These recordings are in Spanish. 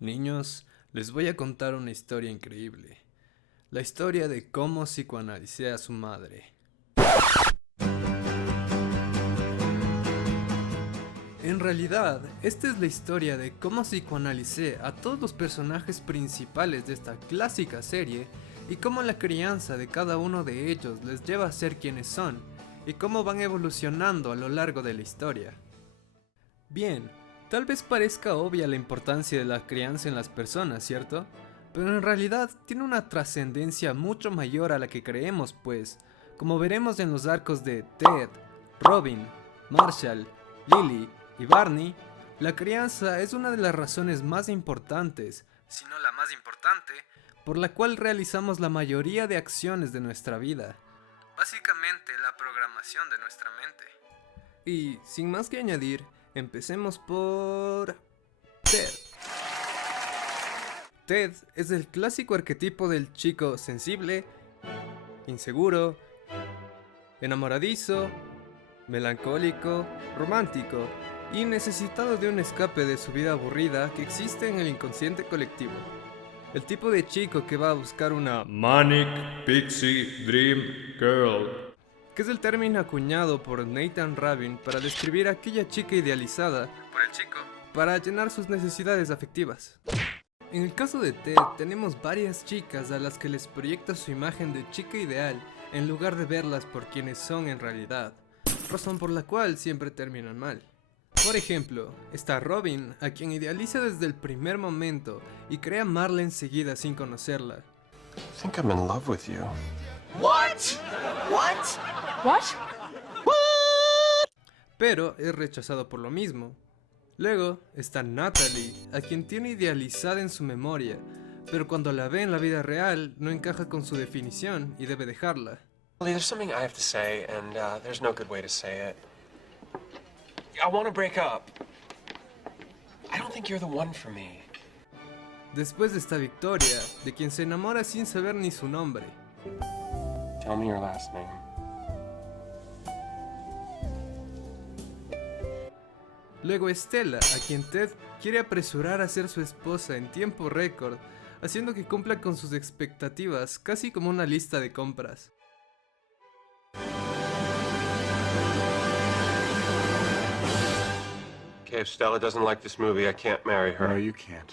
Niños, les voy a contar una historia increíble. La historia de cómo psicoanalicé a su madre. En realidad, esta es la historia de cómo psicoanalicé a todos los personajes principales de esta clásica serie y cómo la crianza de cada uno de ellos les lleva a ser quienes son y cómo van evolucionando a lo largo de la historia. Bien, tal vez parezca obvia la importancia de la crianza en las personas, ¿cierto? Pero en realidad tiene una trascendencia mucho mayor a la que creemos, pues, como veremos en los arcos de Ted, Robin, Marshall, Lily y Barney, la crianza es una de las razones más importantes, si no la más importante, por la cual realizamos la mayoría de acciones de nuestra vida. Básicamente la programación de nuestra mente. Y sin más que añadir, empecemos por Ted. Ted es el clásico arquetipo del chico sensible, inseguro, enamoradizo, melancólico, romántico y necesitado de un escape de su vida aburrida que existe en el inconsciente colectivo. El tipo de chico que va a buscar una Manic Pixie Dream Girl, que es el término acuñado por Nathan Rabin para describir a aquella chica idealizada por el chico para llenar sus necesidades afectivas. En el caso de Ted, tenemos varias chicas a las que les proyecta su imagen de chica ideal en lugar de verlas por quienes son en realidad, razón por la cual siempre terminan mal. Por ejemplo, está Robin, a quien idealiza desde el primer momento y cree amarla enseguida sin conocerla. I think I'm in love with you. What? Pero es rechazado por lo mismo. Luego está Natalie, a quien tiene idealizada en su memoria, pero cuando la ve en la vida real no encaja con su definición y debe dejarla. Lee, there's something I have to say, and there's no good way to say it. I want to break up. I don't think you're the one for me. Después está Victoria, de quien se enamora sin saber ni su nombre. Tell me your last name. Luego Stella, a quien Ted quiere apresurar a ser su esposa en tiempo récord, haciendo que cumpla con sus expectativas, casi como una lista de compras. Okay, if Stella doesn't like this movie, I can't marry her. No, you can't.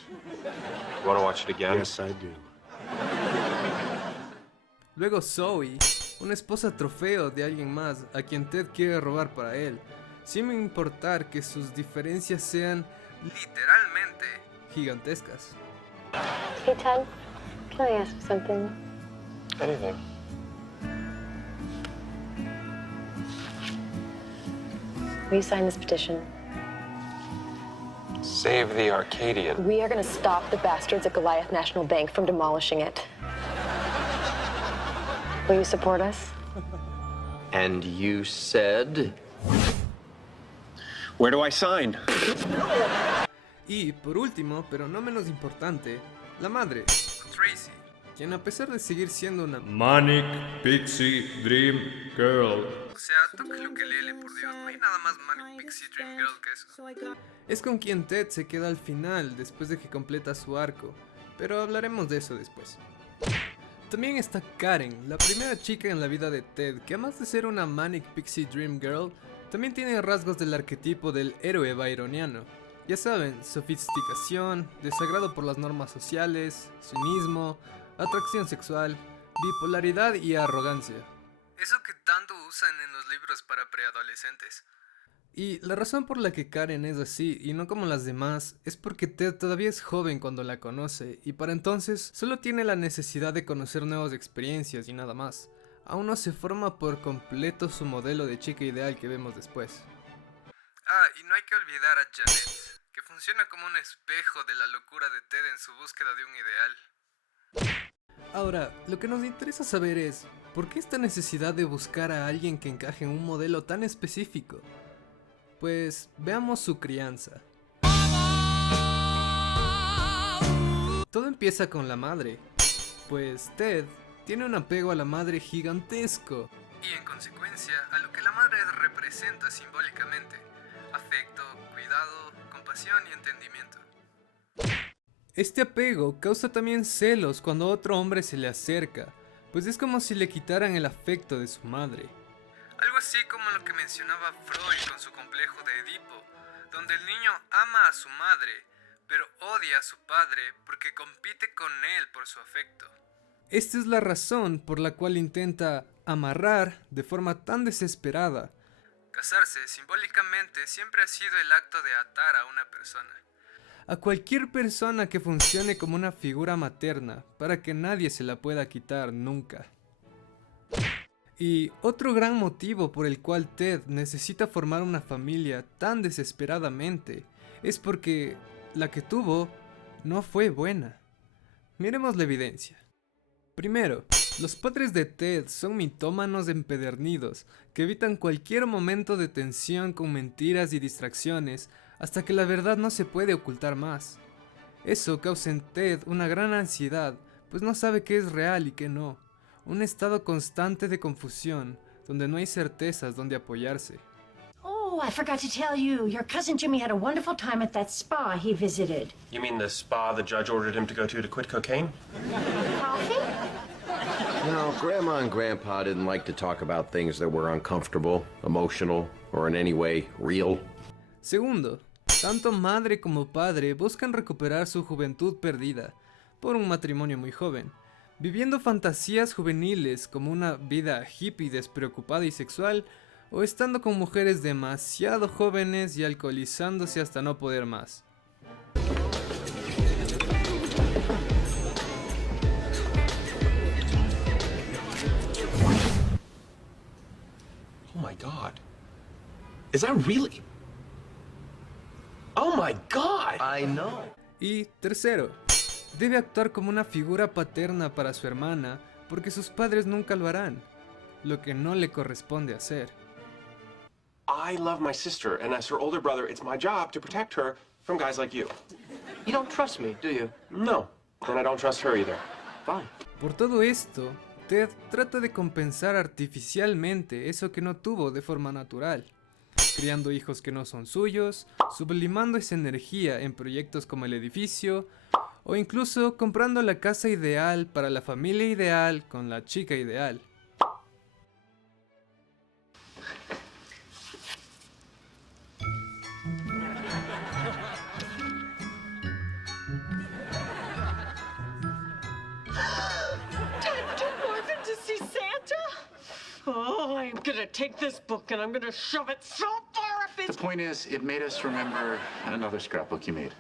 You want to watch it again? Yes, I do. Luego Zoe, una esposa trofeo de alguien más, a quien Ted quiere robar para él, sin importar que sus diferencias sean literalmente gigantescas. Hey, Ted, can I ask you something? Anything. Will you sign this petition? Save the Arcadian. We are going to stop the bastards at Goliath National Bank from demolishing it. Will you support us? And you said? Where do I sign? Y por último, pero no menos importante, la madre, Tracy, quien a pesar de seguir siendo una Manic Pixie Dream Girl, o sea, toca el ukelele, por Dios, no hay nada más Manic Pixie Dream Girl que eso. Es con quien Ted se queda al final después de que completa su arco, pero hablaremos de eso después. También está Karen, la primera chica en la vida de Ted, que además de ser una Manic Pixie Dream Girl, también tiene rasgos del arquetipo del héroe byroniano. Ya saben, sofisticación, desagrado por las normas sociales, cinismo, atracción sexual, bipolaridad y arrogancia. Eso que tanto usan en los libros para preadolescentes. Y la razón por la que Karen es así y no como las demás es porque Ted todavía es joven cuando la conoce y para entonces solo tiene la necesidad de conocer nuevas experiencias y nada más. Aún no se forma por completo su modelo de chica ideal que vemos después. Ah, y no hay que olvidar a Janet, que funciona como un espejo de la locura de Ted en su búsqueda de un ideal. Ahora, lo que nos interesa saber es, ¿por qué esta necesidad de buscar a alguien que encaje en un modelo tan específico? Pues veamos su crianza. Todo empieza con la madre, pues Ted tiene un apego a la madre gigantesco y en consecuencia a lo que la madre representa simbólicamente: afecto, cuidado, compasión y entendimiento. Este apego causa también celos cuando otro hombre se le acerca, pues es como si le quitaran el afecto de su madre. Algo así como lo que mencionaba Freud con su complejo de Edipo, donde el niño ama a su madre, pero odia a su padre porque compite con él por su afecto. Esta es la razón por la cual intenta amarrar de forma tan desesperada. Casarse simbólicamente siempre ha sido el acto de atar a una persona. A cualquier persona que funcione como una figura materna para que nadie se la pueda quitar nunca. Y otro gran motivo por el cual Ted necesita formar una familia tan desesperadamente es porque la que tuvo no fue buena. Miremos la evidencia. Primero, los padres de Ted son mitómanos empedernidos que evitan cualquier momento de tensión con mentiras y distracciones hasta que la verdad no se puede ocultar más. Eso causa en Ted una gran ansiedad, pues no sabe qué es real y qué no. Un estado constante de confusión, donde no hay certezas donde apoyarse. Oh, I forgot to tell you, your cousin Jimmy had a wonderful time at that spa he visited. You mean the spa the judge ordered him to go to quit cocaine? Coffee? No, Grandma and Grandpa didn't like to talk about things that were uncomfortable, emotional, or in any way real. Segundo, tanto madre como padre buscan recuperar su juventud perdida por un matrimonio muy joven, viviendo fantasías juveniles como una vida hippie despreocupada y sexual, o estando con mujeres demasiado jóvenes y alcoholizándose hasta no poder más. Oh my God. Is that really? Oh my God! I know. Y tercero, debe actuar como una figura paterna para su hermana porque sus padres nunca lo harán, lo que no le corresponde hacer. I love my sister, and as her older brother, it's my job to protect her from guys like you. You don't trust me, do you? No, and I don't trust her either. Fine. Por todo esto, Ted trata de compensar artificialmente eso que no tuvo de forma natural, criando hijos que no son suyos, sublimando esa energía en proyectos como el edificio, o incluso comprando la casa ideal para la familia ideal con la chica ideal. Oh, I'm gonna take this book and I'm gonna shove it so far up The its... point is, it made us remember another scrapbook you made.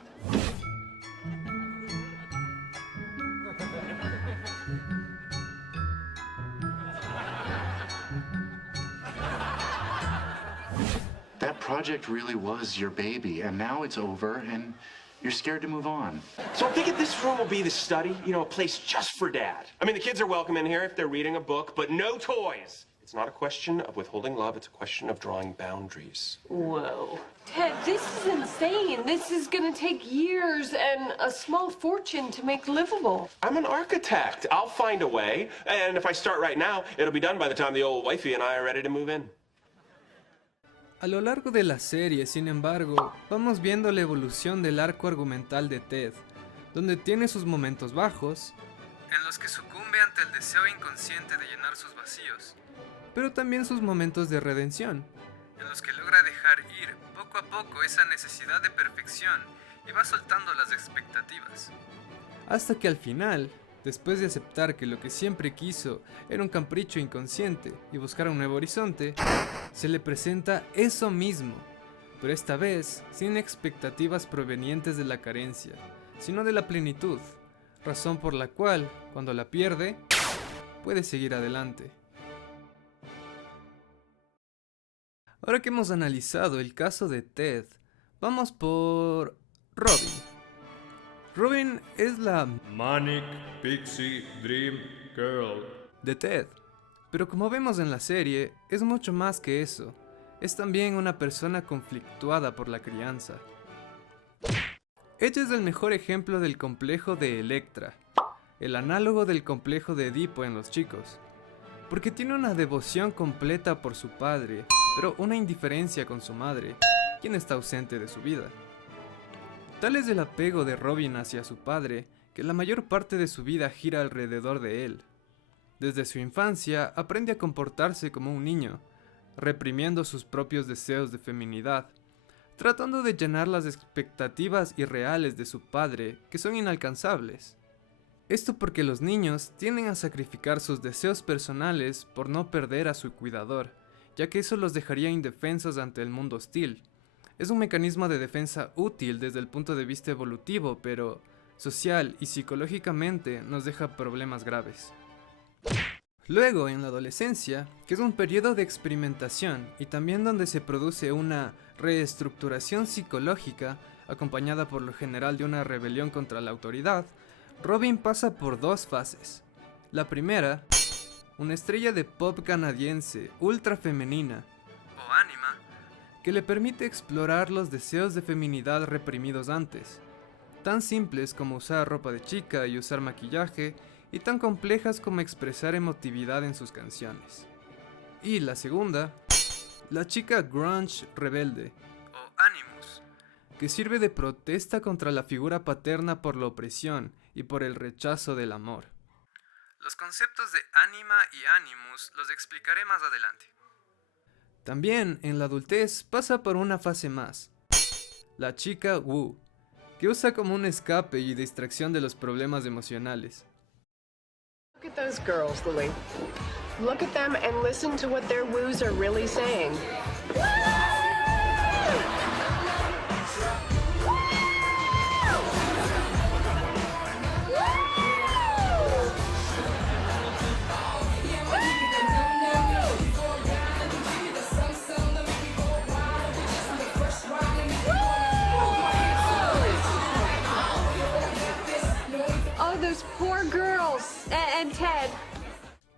That project really was your baby, and now it's over, and you're scared to move on. So I'm thinking this room will be the study, you know, a place just for Dad. I mean, the kids are welcome in here if they're reading a book, but no toys. It's not a question of withholding love, it's a question of drawing boundaries. Whoa. Ted, this is insane. This is gonna take years and a small fortune to make livable. I'm an architect. I'll find a way. And if I start right now, it'll be done by the time the old wifey and I are ready to move in. A lo largo de la serie, sin embargo, vamos viendo la evolución del arco argumental de Ted, donde tiene sus momentos bajos, en los que sucumbe ante el deseo inconsciente de llenar sus vacíos, pero también sus momentos de redención, en los que logra dejar ir poco a poco esa necesidad de perfección y va soltando las expectativas. Hasta que al final, después de aceptar que lo que siempre quiso era un capricho inconsciente y buscar un nuevo horizonte, se le presenta eso mismo, pero esta vez sin expectativas provenientes de la carencia, sino de la plenitud, razón por la cual, cuando la pierde, puede seguir adelante. Ahora que hemos analizado el caso de Ted, vamos por Robin. Robin es la Manic Pixie Dream Girl de Ted, pero como vemos en la serie, es mucho más que eso. Es también una persona conflictuada por la crianza. Ella es el mejor ejemplo del complejo de Electra, el análogo del complejo de Edipo en los chicos, porque tiene una devoción completa por su padre, pero una indiferencia con su madre, quien está ausente de su vida. Tal es el apego de Robin hacia su padre, que la mayor parte de su vida gira alrededor de él. Desde su infancia aprende a comportarse como un niño, reprimiendo sus propios deseos de feminidad, tratando de llenar las expectativas irreales de su padre, que son inalcanzables. Esto porque los niños tienden a sacrificar sus deseos personales por no perder a su cuidador, ya que eso los dejaría indefensos ante el mundo hostil. Es un mecanismo de defensa útil desde el punto de vista evolutivo, pero social y psicológicamente nos deja problemas graves. Luego, en la adolescencia, que es un periodo de experimentación y también donde se produce una reestructuración psicológica, acompañada por lo general de una rebelión contra la autoridad, Robin pasa por dos fases. La primera, una estrella de pop canadiense ultra femenina, o ánima, que le permite explorar los deseos de feminidad reprimidos antes, tan simples como usar ropa de chica y usar maquillaje, y tan complejas como expresar emotividad en sus canciones. Y la segunda, la chica grunge rebelde, o Animus, que sirve de protesta contra la figura paterna por la opresión y por el rechazo del amor. Los conceptos de ánima y animus los explicaré más adelante. También en la adultez pasa por una fase más, la chica woo, que usa como un escape y distracción de los problemas emocionales. Look at those girls, Lily. Look at them and listen to what their woos are really saying. Oh, those poor girls. And Ted.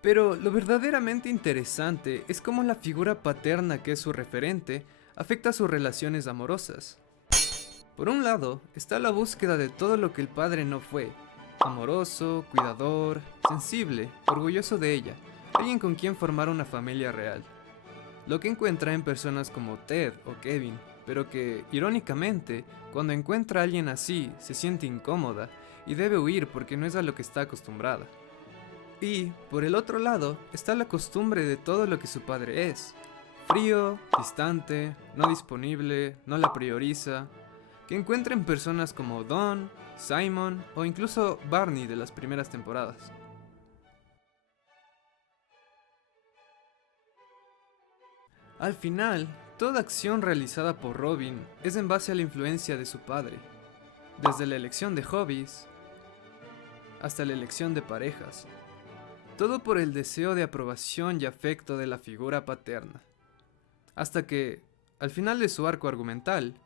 Pero lo verdaderamente interesante es cómo la figura paterna que es su referente afecta sus relaciones amorosas. Por un lado, está la búsqueda de todo lo que el padre no fue: amoroso, cuidador, sensible, orgulloso de ella, alguien con quien formar una familia real. Lo que encuentra en personas como Ted o Kevin, pero que, irónicamente, cuando encuentra a alguien así, se siente incómoda y debe huir porque no es a lo que está acostumbrada. Y, por el otro lado, está la costumbre de todo lo que su padre es: frío, distante, no disponible, no la prioriza, que encuentra en personas como Don, Simon o incluso Barney de las primeras temporadas. Al final, toda acción realizada por Robin es en base a la influencia de su padre, desde la elección de hobbies hasta la elección de parejas. Todo por el deseo de aprobación y afecto de la figura paterna. Hasta que, al final de su arco argumental,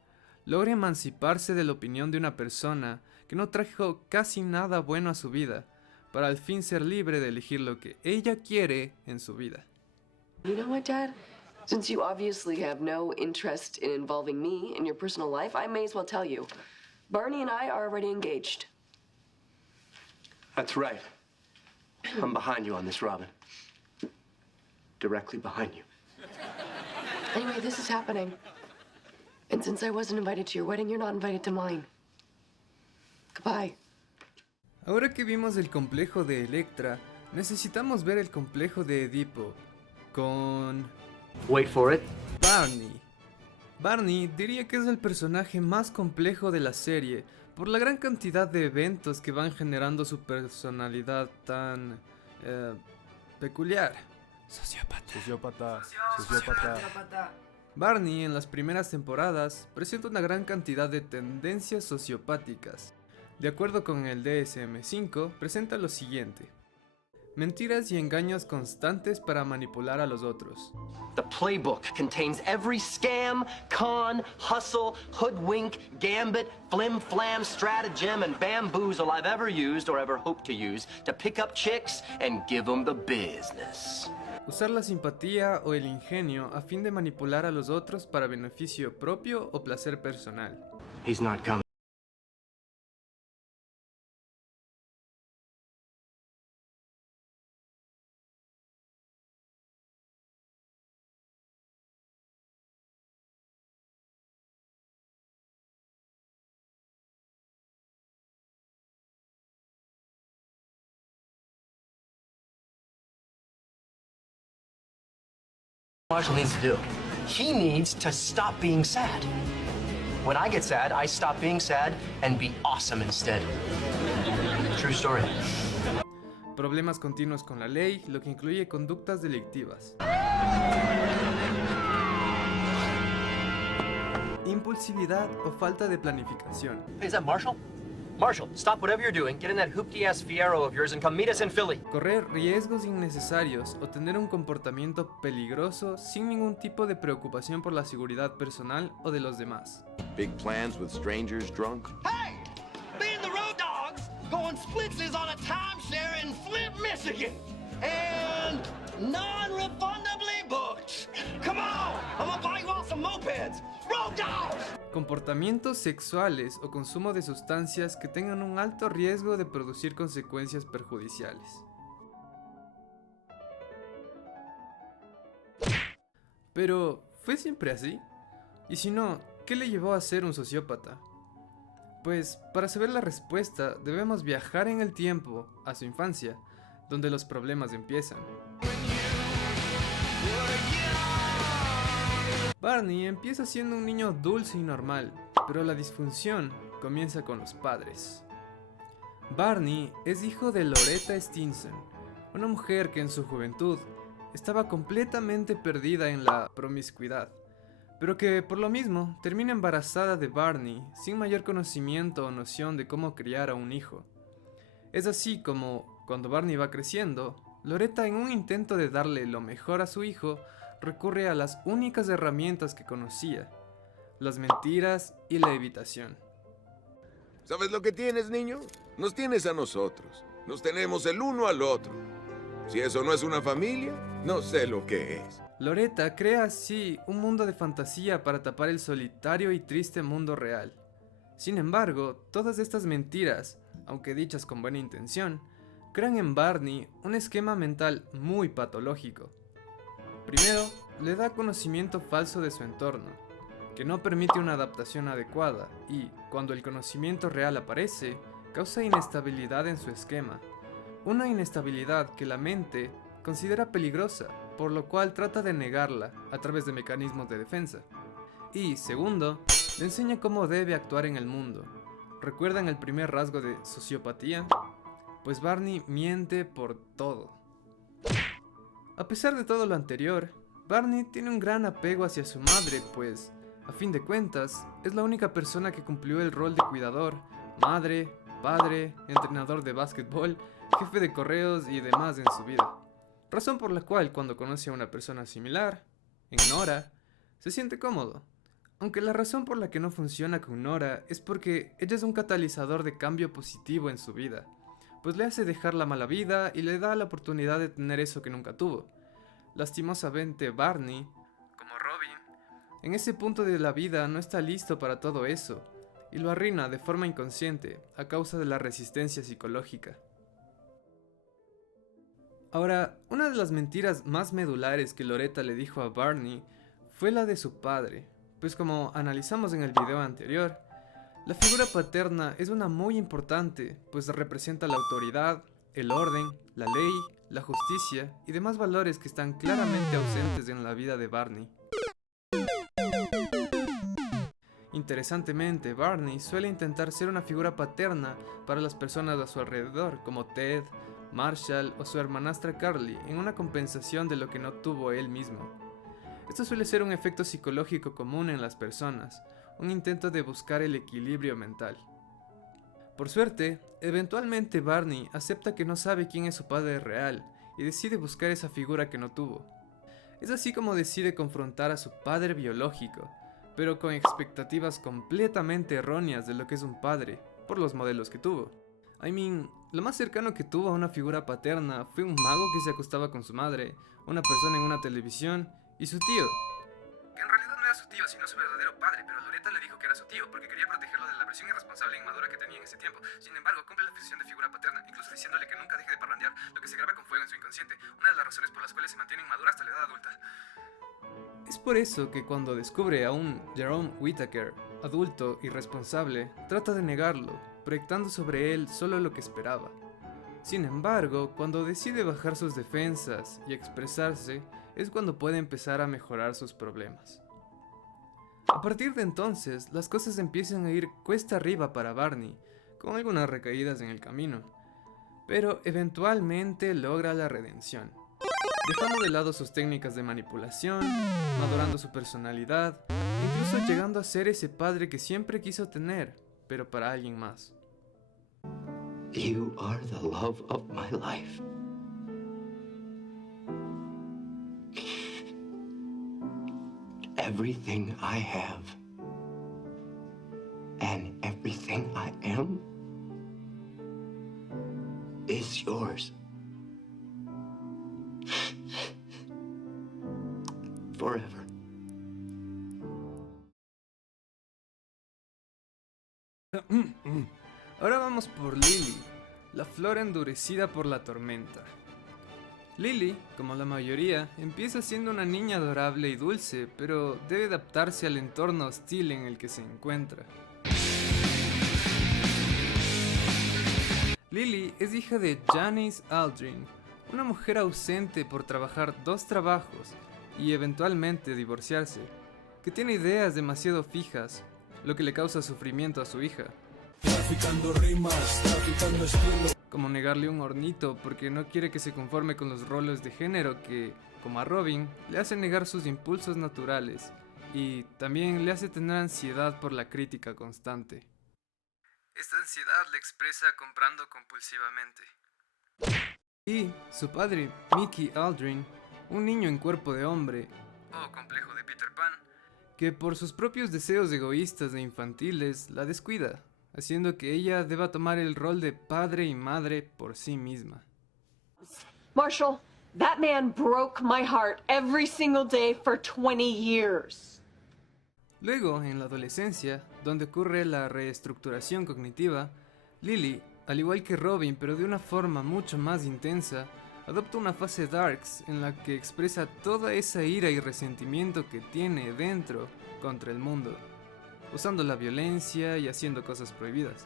logra emanciparse de la opinión de una persona que no trajo casi nada bueno a su vida, para al fin ser libre de elegir lo que ella quiere en su vida. You know what, Dad? Since you obviously have no interest in involving me in your personal life, I may as well tell you. Barney and I are already engaged. That's right. I'm behind you on this, Robin. Directly behind you. Anyway, this is happening. And since I wasn't invited to your wedding, you're not invited to mine. Goodbye. Ahora que vimos el complejo de Electra, necesitamos ver el complejo de Edipo, con Wait for it. Barney. Barney diría que es el personaje más complejo de la serie, por la gran cantidad de eventos que van generando su personalidad tan peculiar. Sociópata. Barney en las primeras temporadas presenta una gran cantidad de tendencias sociopáticas. De acuerdo con el DSM-5, presenta lo siguiente: mentiras y engaños constantes para manipular a los otros. The playbook contains every scam, con, hustle, hoodwink, gambit, flim-flam, stratagem, and bamboozle I've ever used or ever hope to use to pick up chicks and give them the business. Usar la simpatía o el ingenio a fin de manipular a los otros para beneficio propio o placer personal. He's not coming. Marshall needs to do. He needs to stop being sad. When I get sad, I stop being sad and be awesome instead. True story. Problemas continuos con la ley, lo que incluye conductas delictivas. Impulsividad o falta de planificación. Hey, is that Marshall? Marshall, stop whatever you're doing, get in that hoopty-ass Fiero of yours and come meet us in Philly. Correr riesgos innecesarios o tener un comportamiento peligroso sin ningún tipo de preocupación por la seguridad personal o de los demás. Big plans with strangers drunk? Hey! Me and the Road Dogs going splitsies on a timeshare in Flint, Michigan. And non-refundably booked. Come on! I'm gonna buy you all some mopeds. Road Dogs! Comportamientos sexuales o consumo de sustancias que tengan un alto riesgo de producir consecuencias perjudiciales. Pero, ¿fue siempre así? Y si no, ¿qué le llevó a ser un sociópata? Pues, para saber la respuesta, debemos viajar en el tiempo, a su infancia, donde los problemas empiezan. Barney empieza siendo un niño dulce y normal, pero la disfunción comienza con los padres. Barney es hijo de Loretta Stinson, una mujer que en su juventud estaba completamente perdida en la promiscuidad, pero que por lo mismo termina embarazada de Barney sin mayor conocimiento o noción de cómo criar a un hijo. Es así como, cuando Barney va creciendo, Loretta, en un intento de darle lo mejor a su hijo, recurre a las únicas herramientas que conocía: las mentiras y la evitación. ¿Sabes lo que tienes, niño? Nos tienes a nosotros. Nos tenemos el uno al otro. Si eso no es una familia, no sé lo que es. Loretta crea así un mundo de fantasía para tapar el solitario y triste mundo real. Sin embargo, todas estas mentiras, aunque dichas con buena intención, crean en Barney un esquema mental muy patológico. Primero, le da conocimiento falso de su entorno, que no permite una adaptación adecuada y, cuando el conocimiento real aparece, causa inestabilidad en su esquema. Una inestabilidad que la mente considera peligrosa, por lo cual trata de negarla a través de mecanismos de defensa. Y, segundo, le enseña cómo debe actuar en el mundo. ¿Recuerdan el primer rasgo de sociopatía? Pues Barney miente por todo. A pesar de todo lo anterior, Barney tiene un gran apego hacia su madre, pues, a fin de cuentas, es la única persona que cumplió el rol de cuidador, madre, padre, entrenador de básquetbol, jefe de correos y demás en su vida. Razón por la cual, cuando conoce a una persona similar, en Nora, se siente cómodo. Aunque la razón por la que no funciona con Nora es porque ella es un catalizador de cambio positivo en su vida, pues le hace dejar la mala vida y le da la oportunidad de tener eso que nunca tuvo. Lastimosamente, Barney, como Robin, en ese punto de la vida no está listo para todo eso, y lo arruina de forma inconsciente a causa de la resistencia psicológica. Ahora, una de las mentiras más medulares que Loretta le dijo a Barney fue la de su padre, pues como analizamos en el video anterior, la figura paterna es una muy importante, pues representa la autoridad, el orden, la ley, la justicia y demás valores que están claramente ausentes en la vida de Barney. Interesantemente, Barney suele intentar ser una figura paterna para las personas a su alrededor, como Ted, Marshall o su hermanastra Carly, en una compensación de lo que no tuvo él mismo. Esto suele ser un efecto psicológico común en las personas, un intento de buscar el equilibrio mental. Por suerte, eventualmente Barney acepta que no sabe quién es su padre real y decide buscar esa figura que no tuvo. Es así como decide confrontar a su padre biológico, pero con expectativas completamente erróneas de lo que es un padre, por los modelos que tuvo. Lo más cercano que tuvo a una figura paterna fue un mago que se acostaba con su madre, una persona en una televisión y su tío. Que en realidad no era su tío, sino su verdadero padre, pero Loretta le dijo que era su tío porque quería protegerlo de la versión irresponsable e inmadura que tenía en ese tiempo. Sin embargo, cumple la función de figura paterna, incluso diciéndole que nunca deje de parrandear, lo que se graba con fuego en su inconsciente, una de las razones por las cuales se mantiene inmadura hasta la edad adulta. Es por eso que cuando descubre a un Jerome Whittaker, adulto y responsable, trata de negarlo, proyectando sobre él solo lo que esperaba. Sin embargo, cuando decide bajar sus defensas y expresarse, es cuando puede empezar a mejorar sus problemas. A partir de entonces, las cosas empiezan a ir cuesta arriba para Barney, con algunas recaídas en el camino, pero eventualmente logra la redención, dejando de lado sus técnicas de manipulación, madurando su personalidad, e incluso llegando a ser ese padre que siempre quiso tener, pero para alguien más. You are the love of my life. Everything I have and everything I am is yours. Forever. Ahora vamos por Lily, la flor endurecida por la tormenta. Lily, como la mayoría, empieza siendo una niña adorable y dulce, pero debe adaptarse al entorno hostil en el que se encuentra. Lily es hija de Janice Aldrin, una mujer ausente por trabajar 2 trabajos y eventualmente divorciarse, que tiene ideas demasiado fijas, lo que le causa sufrimiento a su hija. Traficando rimas, traficando estilo. Como negarle un hornito porque no quiere que se conforme con los roles de género que, como a Robin, le hace negar sus impulsos naturales y también le hace tener ansiedad por la crítica constante. Esta ansiedad la expresa comprando compulsivamente. Y su padre, Mickey Aldrin, un niño en cuerpo de hombre, o complejo de Peter Pan, que por sus propios deseos egoístas e infantiles la descuida, haciendo que ella deba tomar el rol de padre y madre por sí misma. Marshall, that man broke my heart every single day for 20 years. Luego, en la adolescencia, donde ocurre la reestructuración cognitiva, Lily, al igual que Robin, pero de una forma mucho más intensa, adopta una fase darks en la que expresa toda esa ira y resentimiento que tiene dentro contra el mundo, usando la violencia y haciendo cosas prohibidas,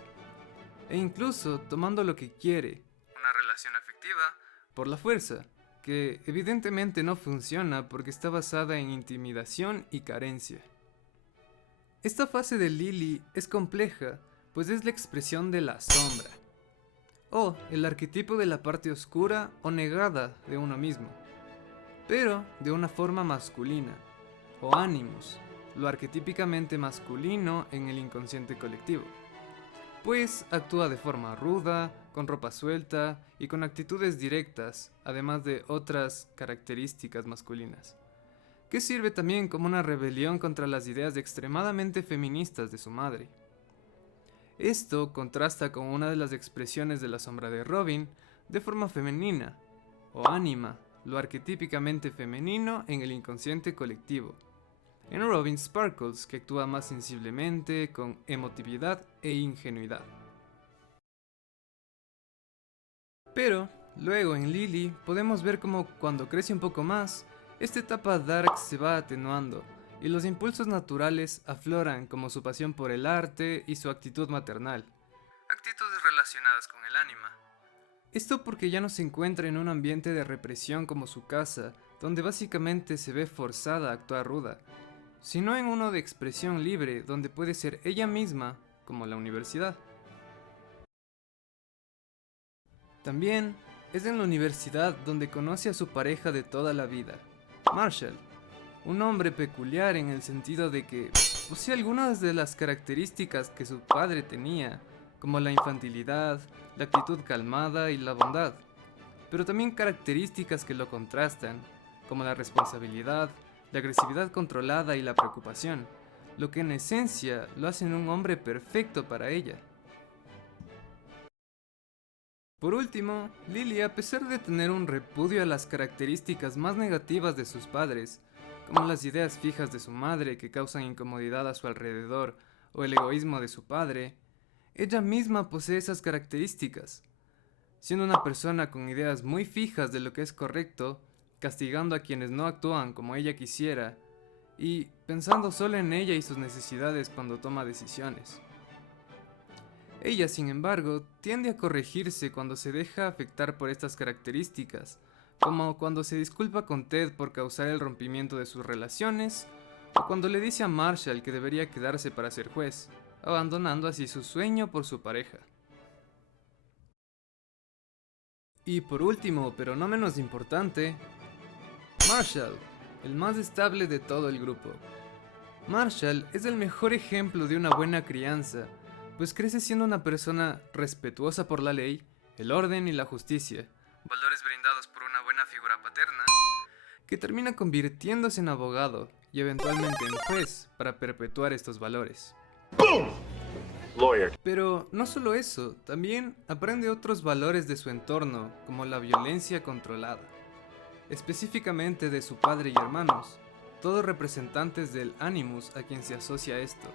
e incluso tomando lo que quiere, una relación afectiva, por la fuerza, que evidentemente no funciona porque está basada en intimidación y carencia. Esta fase de Lily es compleja, pues es la expresión de la sombra, o el arquetipo de la parte oscura o negada de uno mismo, pero de una forma masculina, o animus, lo arquetípicamente masculino en el inconsciente colectivo, pues actúa de forma ruda, con ropa suelta y con actitudes directas, además de otras características masculinas, que sirve también como una rebelión contra las ideas extremadamente feministas de su madre. Esto contrasta con una de las expresiones de la sombra de Robin de forma femenina, o ánima, lo arquetípicamente femenino en el inconsciente colectivo. En Robin Sparkles, que actúa más sensiblemente, con emotividad e ingenuidad. Pero, luego en Lily, podemos ver como cuando crece un poco más, esta etapa dark se va atenuando, y los impulsos naturales afloran como su pasión por el arte y su actitud maternal. Actitudes relacionadas con el ánima. Esto porque ya no se encuentra en un ambiente de represión como su casa, donde básicamente se ve forzada a actuar ruda, sino en uno de expresión libre donde puede ser ella misma, como la universidad. También es en la universidad donde conoce a su pareja de toda la vida, Marshall, un hombre peculiar en el sentido de que posee algunas de las características que su padre tenía, como la infantilidad, la actitud calmada y la bondad, pero también características que lo contrastan, como la responsabilidad, la agresividad controlada y la preocupación, lo que en esencia lo hacen un hombre perfecto para ella. Por último, Lily, a pesar de tener un repudio a las características más negativas de sus padres, como las ideas fijas de su madre que causan incomodidad a su alrededor o el egoísmo de su padre, ella misma posee esas características, siendo una persona con ideas muy fijas de lo que es correcto, castigando a quienes no actúan como ella quisiera y pensando solo en ella y sus necesidades cuando toma decisiones. Ella, sin embargo, tiende a corregirse cuando se deja afectar por estas características, como cuando se disculpa con Ted por causar el rompimiento de sus relaciones, o cuando le dice a Marshall que debería quedarse para ser juez, abandonando así su sueño por su pareja. Y por último, pero no menos importante, Marshall, el más estable de todo el grupo. Marshall es el mejor ejemplo de una buena crianza, pues crece siendo una persona respetuosa por la ley, el orden y la justicia, valores brindados por una buena figura paterna, que termina convirtiéndose en abogado y eventualmente en juez para perpetuar estos valores. ¡Boom! Lawyer. Pero no solo eso, también aprende otros valores de su entorno, como la violencia controlada, específicamente de su padre y hermanos, todos representantes del Animus a quien se asocia esto.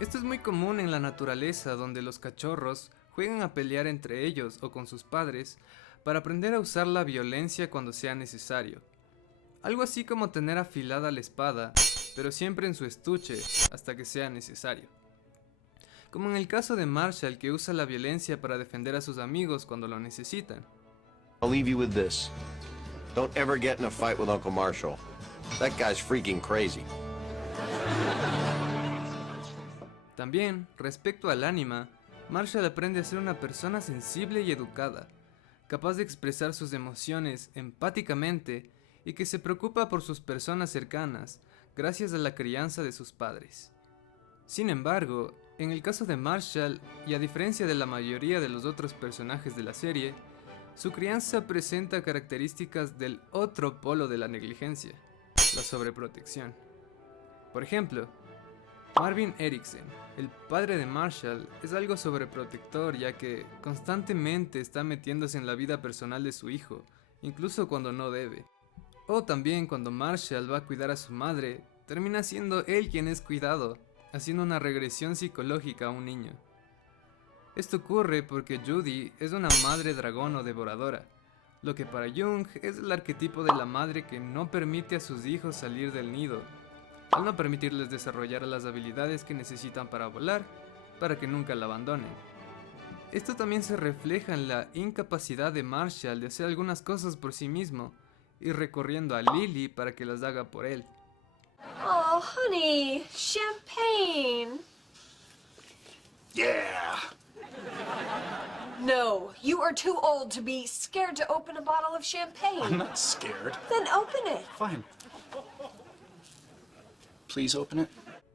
Esto es muy común en la naturaleza, donde los cachorros juegan a pelear entre ellos o con sus padres para aprender a usar la violencia cuando sea necesario. Algo así como tener afilada la espada, pero siempre en su estuche hasta que sea necesario. Como en el caso de Marshall, que usa la violencia para defender a sus amigos cuando lo necesitan. I'll leave you with this. Don't ever get in a fight with Uncle Marshall. That guy's freaking crazy. También, respecto al ánima, Marshall aprende a ser una persona sensible y educada, capaz de expresar sus emociones empáticamente y que se preocupa por sus personas cercanas, gracias a la crianza de sus padres. Sin embargo, en el caso de Marshall, y a diferencia de la mayoría de los otros personajes de la serie, su crianza presenta características del otro polo de la negligencia, la sobreprotección. Por ejemplo, Marvin Erickson, el padre de Marshall, es algo sobreprotector, ya que constantemente está metiéndose en la vida personal de su hijo, incluso cuando no debe. O también cuando Marshall va a cuidar a su madre, termina siendo él quien es cuidado, haciendo una regresión psicológica a un niño. Esto ocurre porque Judy es una madre dragón o devoradora, lo que para Jung es el arquetipo de la madre que no permite a sus hijos salir del nido, al no permitirles desarrollar las habilidades que necesitan para volar, para que nunca la abandonen. Esto también se refleja en la incapacidad de Marshall de hacer algunas cosas por sí mismo, y recurriendo a Lily para que las haga por él. Oh, honey, champagne. Yeah. No, you are too old to be scared to open a bottle of champagne. I'm not scared. Then open it. Fine. Please open it.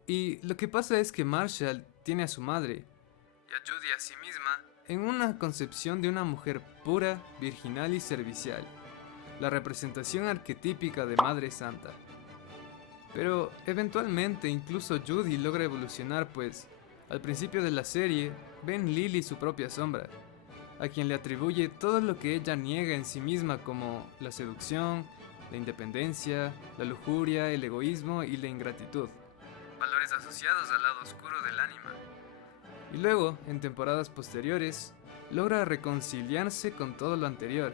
Y lo que pasa es que Marshall tiene a su madre, y a Judy a sí misma, en una concepción de una mujer pura, virginal y servicial, la representación arquetípica de Madre Santa. Pero eventualmente incluso Judy logra evolucionar, pues al principio de la serie ve en Lily su propia sombra, a quien le atribuye todo lo que ella niega en sí misma, como la seducción, la independencia, la lujuria, el egoísmo y la ingratitud, valores asociados al lado oscuro del ánima. Y luego, en temporadas posteriores, logra reconciliarse con todo lo anterior,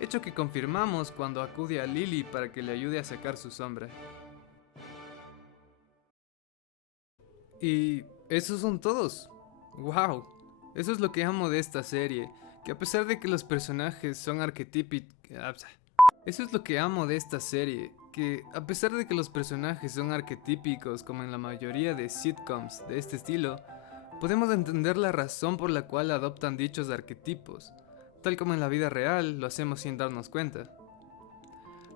hecho que confirmamos cuando acude a Lily para que le ayude a sacar su sombra. Y esos son todos. ¡Wow! Eso es lo que amo de esta serie, que a pesar de que los personajes son arquetípicos... Eso es lo que amo de esta serie, que a pesar de que los personajes son arquetípicos como en la mayoría de sitcoms de este estilo, podemos entender la razón por la cual adoptan dichos arquetipos, tal como en la vida real lo hacemos sin darnos cuenta.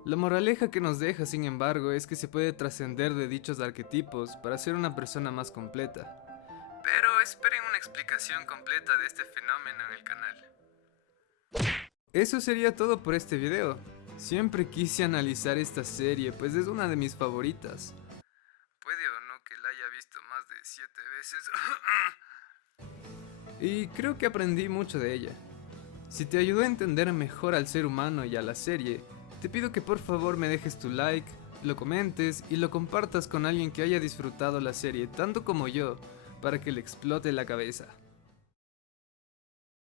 La moraleja que nos deja, sin embargo, es que se puede trascender de dichos arquetipos para ser una persona más completa. Pero esperen una explicación completa de este fenómeno en el canal. Eso sería todo por este video. Siempre quise analizar esta serie, pues es una de mis favoritas. Puede o no que la haya visto más de 7 veces. Y creo que aprendí mucho de ella. Si te ayudó a entender mejor al ser humano y a la serie, te pido que por favor me dejes tu like, lo comentes y lo compartas con alguien que haya disfrutado la serie tanto como yo, para que le explote la cabeza.